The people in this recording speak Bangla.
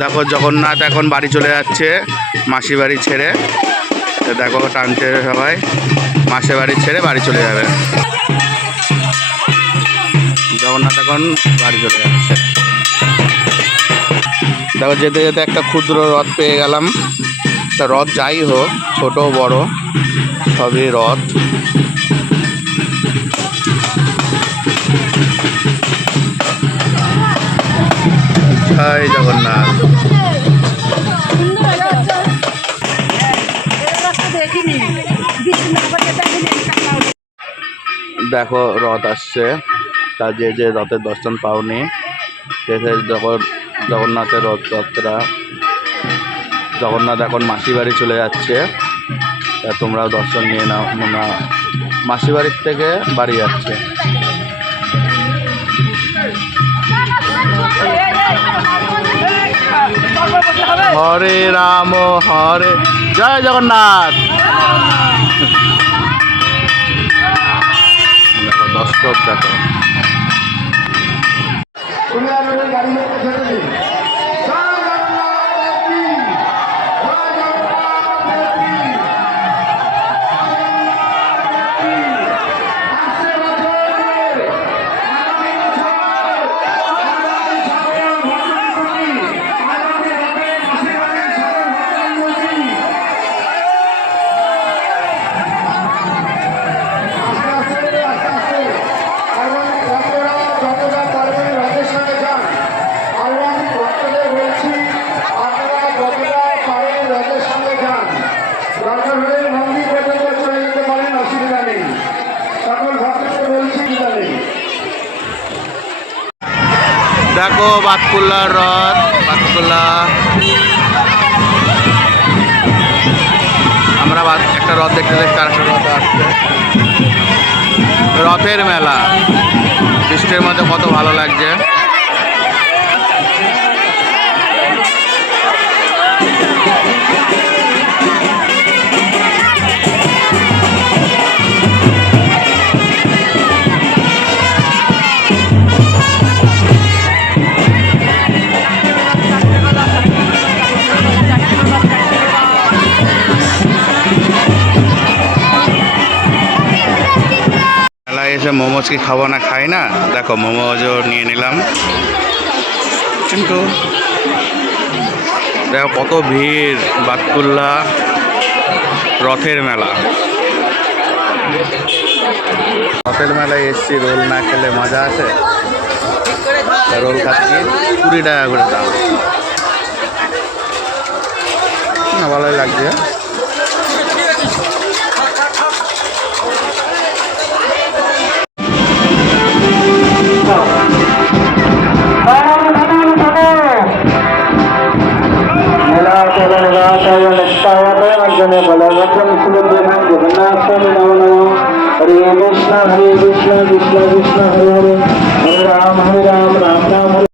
দেখো জগন্নাথ এখন বাড়ি চলে যাচ্ছে মাসি বাড়ি ছেড়ে। দেখো টানছে সবাই, মাসির বাড়ি ছেড়ে বাড়ি চলে যাবে। জগন্নাথ এখন বাড়ি চলে যাচ্ছে। দেখো যেতে যেতে একটা ক্ষুদ্র রথ পেয়ে গেলাম। তা রথ যাই হোক, ছোট বড় সবই রথ। জয় জগন্নাথ। দেখো রথ আসছে, তা যে যে রথের দর্শন পাওনি জগন্নাথের রথযাত্রা। জগন্নাথ এখন মাসি বাড়ি চলে যাচ্ছে, তা তোমরাও দর্শন নিয়ে নাও। মাসি বাড়ির থেকে বাড়ি যাচ্ছে। হরে রাম হরে, জয় জগন্নাথ। দেখো দর্শক দেখো। দেখো বাতকুল্লার রথ, বাতকুল্লা। আমরা একটা রথ দেখতে দেখতে আরেকটা রথ আসছে। রথের মেলা বৃষ্টির মধ্যে কত ভালো লাগছে। এসে মোমোজ কি খাবো না, খাই না। দেখো মোমোজও নিয়ে নিলাম। কিন্তু দেখো কত ভিড়, বাতকুল্লা রথের মেলা। রথের মেলায় এসছি, রোল না খেলে মজা আছে। রোল খাচ্ছি 20 টাকা করে দাম, ভালোই লাগছে। हरे कृष्ण कृष्ण कृष्ण हरे हरे